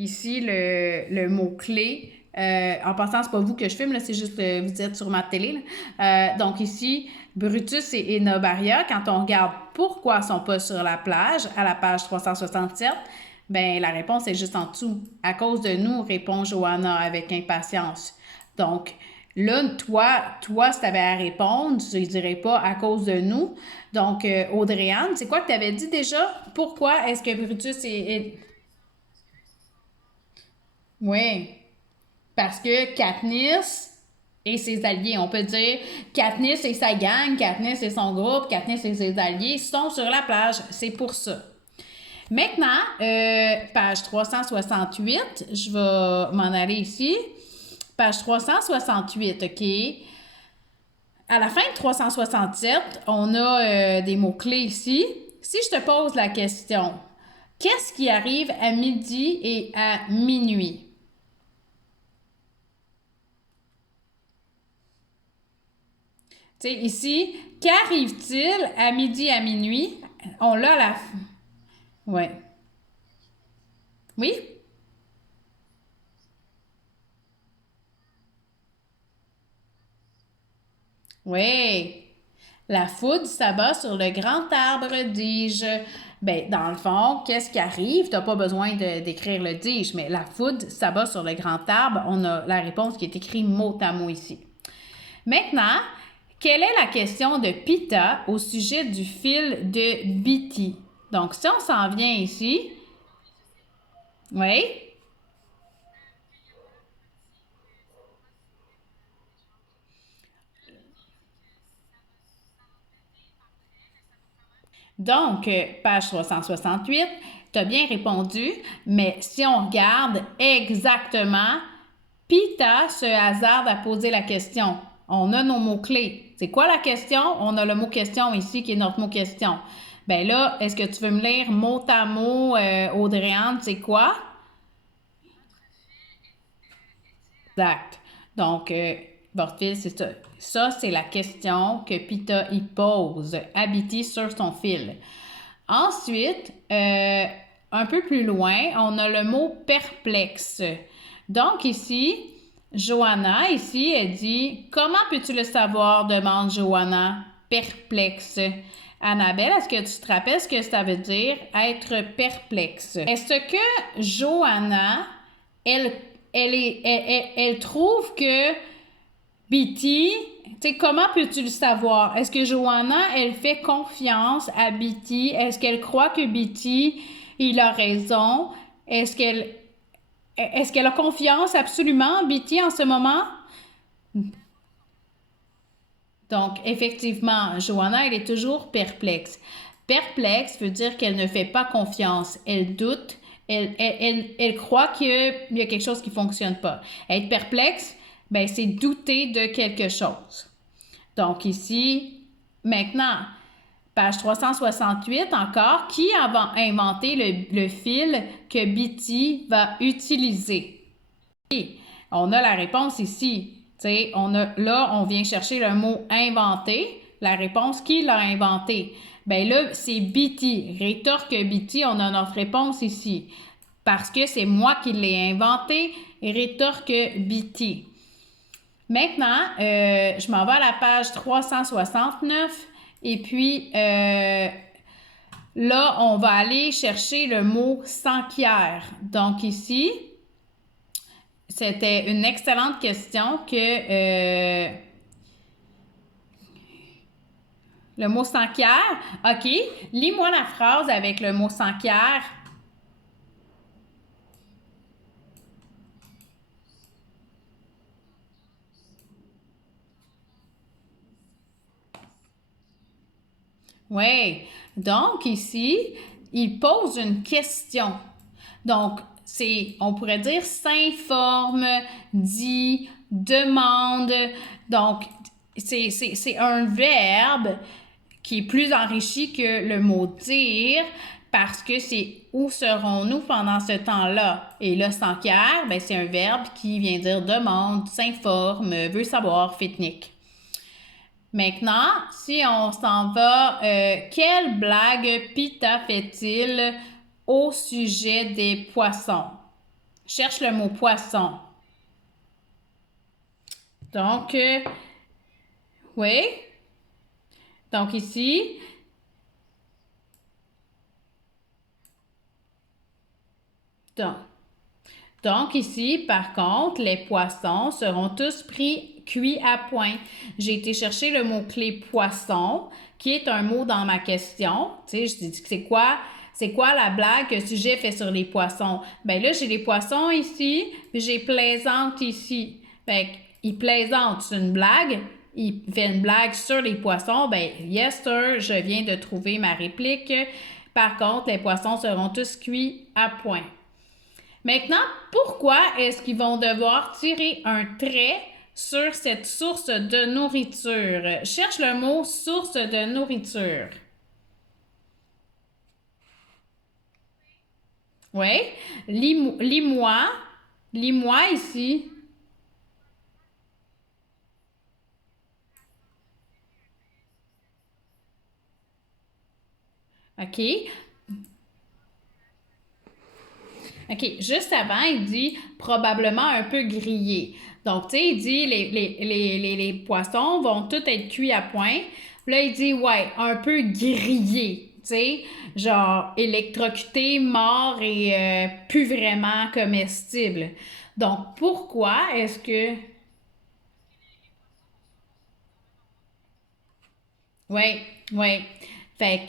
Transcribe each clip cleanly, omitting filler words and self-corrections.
Ici, le mot-clé, en passant, c'est pas vous que je filme, là, c'est juste vous êtes sur ma télé. Donc ici, Brutus et Enobaria, quand on regarde pourquoi ils sont pas sur la plage, à la page 367, ben la réponse est juste en dessous. À cause de nous, répond Johanna avec impatience. Donc, là, toi, si tu avais à répondre, tu ne dirais pas à cause de nous. Donc, Audrey-Anne, c'est quoi que tu avais dit déjà? Pourquoi est-ce que Brutus est... Oui, parce que Katniss et ses alliés, on peut dire Katniss et sa gang, Katniss et son groupe, Katniss et ses alliés sont sur la plage. C'est pour ça. Maintenant, page 368, je vais m'en aller ici. Page 368, OK? À la fin de 367, on a des mots-clés ici. Si je te pose la question, qu'est-ce qui arrive à midi et à minuit? Tu sais, ici, qu'arrive-t-il à midi et à minuit? On l'a à la... Ouais. Oui? Oui. La foudre s'abat sur le grand arbre, dis-je. Ben, dans le fond, qu'est-ce qui arrive? T'as pas besoin d'écrire le dis-je, mais la foudre s'abat sur le grand arbre. On a la réponse qui est écrite mot à mot ici. Maintenant, quelle est la question de Pita au sujet du fil de Biti? Donc, si on s'en vient ici, oui, donc, page 368, tu as bien répondu, mais si on regarde exactement, Pita se hasarde à poser la question. On a nos mots-clés. C'est quoi la question? On a le mot question ici qui est notre mot question. Ben là, est-ce que tu veux me lire mot à mot, Audrey-Anne, c'est quoi? Exact. Donc, Bortfil, c'est ça. Ça, c'est la question que Pita y pose, habiter sur son fil. Ensuite, un peu plus loin, on a le mot perplexe. Donc ici, Johanna, ici, elle dit comment peux-tu le savoir? Demande Johanna, perplexe. Annabelle, est-ce que tu te rappelles ce que ça veut dire être perplexe? Est-ce que Johanna, elle, elle trouve que Bitty, tu sais, comment peux-tu le savoir? Est-ce que Johanna, elle fait confiance à Bitty? Est-ce qu'elle croit que Bitty, il a raison? Est-ce qu'elle a confiance absolument en Bitty en ce moment? Donc, effectivement, Johanna, elle est toujours perplexe. Perplexe veut dire qu'elle ne fait pas confiance. Elle doute. Elle croit qu'il y a quelque chose qui ne fonctionne pas. Être perplexe, ben, c'est douter de quelque chose. Donc ici, maintenant, page 368 encore, qui a inventé le fil que Bitty va utiliser? Et on a la réponse ici. T'sais, là, on vient chercher le mot inventé. La réponse, qui l'a inventé? Ben là, c'est Bitty. Rétorque Bitty, on a notre réponse ici. Parce que c'est moi qui l'ai inventé, rétorque Bitty. Maintenant, je m'en vais à la page 369 et puis là, on va aller chercher le mot s'enquiert. Donc ici, c'était une excellente question que le mot s'enquiert. OK, lis-moi la phrase avec le mot s'enquiert. Oui, donc ici, il pose une question. Donc, on pourrait dire s'informe, dit, demande. Donc, c'est un verbe qui est plus enrichi que le mot dire parce que c'est où serons-nous pendant ce temps-là? Et là, s'enquiert, ben, c'est un verbe qui vient dire demande, s'informe, veut savoir, fitnic. Maintenant, si on s'en va, quelle blague Pita fait-il au sujet des poissons? cherche le mot poisson. Donc, oui. Donc ici, donc ici, par contre, les poissons seront tous cuits à point. J'ai été chercher le mot-clé poisson, qui est un mot dans ma question. Tu sais, je dis que c'est quoi la blague que le sujet fait sur les poissons? Ben là, j'ai les poissons ici, puis j'ai plaisante ici. Fait il plaisante, c'est une blague. Il fait une blague sur les poissons. Ben, yes sir, je viens de trouver ma réplique. Par contre, les poissons seront tous cuits à point. Maintenant, pourquoi est-ce qu'ils vont devoir tirer un trait sur cette source de nourriture? Cherche le mot source de nourriture. Oui. Lis-moi. Lis-moi ici. OK. OK, juste avant, il dit probablement un peu grillé. Donc, tu sais, il dit les poissons vont tous être cuits à point. Puis là, il dit, ouais, un peu grillé. Tu sais, genre électrocuté, mort et plus vraiment comestible. Donc, pourquoi est-ce que... Oui, oui. Fait que,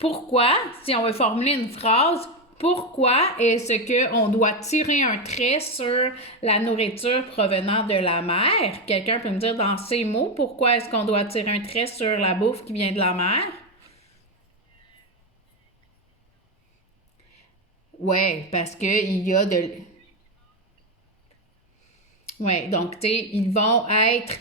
pourquoi, si on veut formuler une phrase, pourquoi est-ce qu'on doit tirer un trait sur la nourriture provenant de la mer? Quelqu'un peut me dire dans ces mots, pourquoi est-ce qu'on doit tirer un trait sur la bouffe qui vient de la mer? Ouais, parce que il y a de... Ouais, donc, tu sais, ils vont être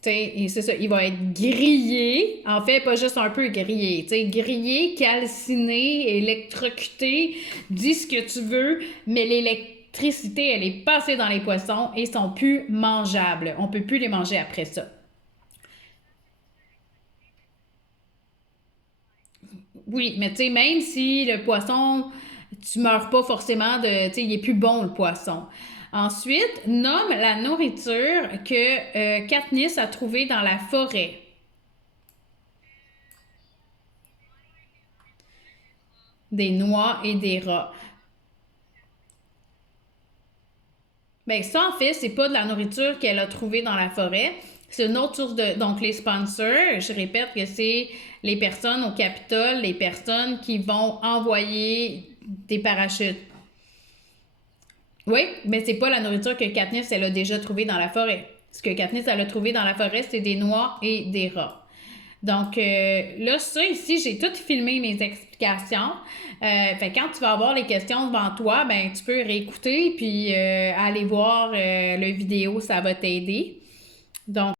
c'est ça, il va être grillé. En fait, pas juste un peu grillé. Grillé, calciné, électrocuté, dis ce que tu veux, mais l'électricité, elle est passée dans les poissons et sont plus mangeables. On peut plus les manger après ça. Oui, mais tu sais, même si le poisson, tu meurs pas forcément de, tu sais, il est plus bon le poisson. Ensuite, nomme la nourriture que Katniss a trouvée dans la forêt. Des noix et des rats. Ben ça, en fait, c'est pas de la nourriture qu'elle a trouvée dans la forêt. C'est une autre source de... Donc, les sponsors, je répète que c'est les personnes au Capitole, les personnes qui vont envoyer des parachutes. Oui, mais c'est pas la nourriture que Katniss, elle a déjà trouvée dans la forêt. Ce que Katniss, elle a trouvé dans la forêt, c'est des noix et des rats. Donc, là, ça ici, j'ai tout filmé mes explications. Fait que quand tu vas avoir les questions devant toi, ben tu peux réécouter puis aller voir le vidéo, ça va t'aider. Donc,